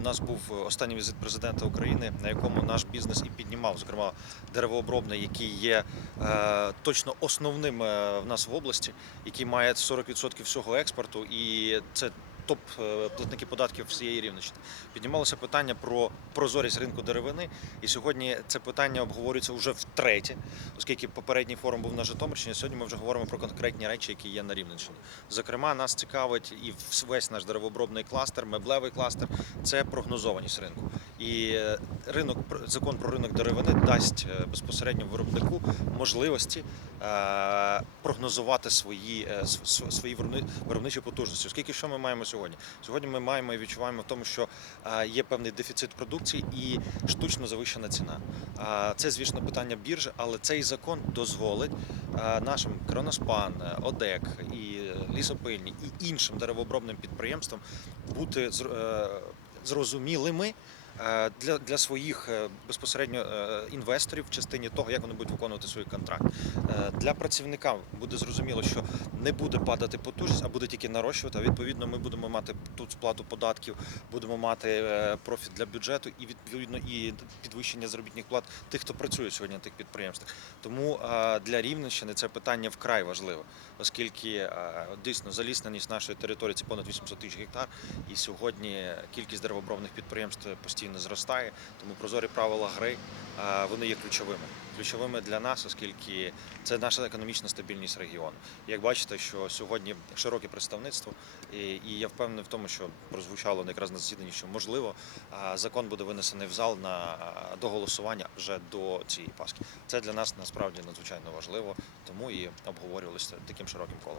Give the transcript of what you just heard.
У нас був останній візит президента України, на якому наш бізнес і піднімав, зокрема деревообробний, який є е, точно основним е, в нас в області, який має 40% всього експорту, і це топ е, платники податків всієї рівнощі. Піднімалося питання про прозорість ринку деревини, і сьогодні це питання обговорюється вже втретє, оскільки попередній форум був на Житомирщині. Сьогодні ми вже говоримо про конкретні речі, які є на Рівненщині. Зокрема, нас цікавить і весь наш деревообробний кластер, меблевий кластер це прогнозованість ринку. І е, ринок закон про ринок деревини дасть е, безпосередньо виробнику можливості е, прогнозувати свої, св- св- свої виробничі потужності. Оскільки що ми маємо сьогодні? Сьогодні ми маємо і відчуваємо в тому, що є певний дефіцит продукції і штучно завищена ціна. Це, звісно, питання біржі, але цей закон дозволить нашим Кроноспан, ОДЕК і лісопильні і іншим деревообробним підприємствам бути зрозумілими для, для своїх е, безпосередньо е, інвесторів в частині того, як вони будуть виконувати свій контракт. Е, Для працівника буде зрозуміло, що не буде падати потужність, а буде тільки нарощувати. А відповідно, ми будемо мати тут сплату податків, будемо мати е, профіт для бюджету і відповідно і підвищення заробітних плат тих, хто працює сьогодні на тих підприємствах. Тому е, для Рівненщини це питання вкрай важливе, оскільки е, дійсно залісненість нашої території це понад 800 тисяч гектар, і сьогодні кількість деревообробних підприємств постійно зростає. Тому прозорі правила гри е, вони є ключовими. Ключовими для нас, оскільки це наша економічна стабільність регіону. Як бачите, що сьогодні широке представництво, і, я впевнений в тому, що прозвучало якраз на засіданні, що можливо закон буде винесений в зал на а, до голосування вже до цієї паски. Це для нас насправді надзвичайно важливо, тому і обговорювалося таким широким колом.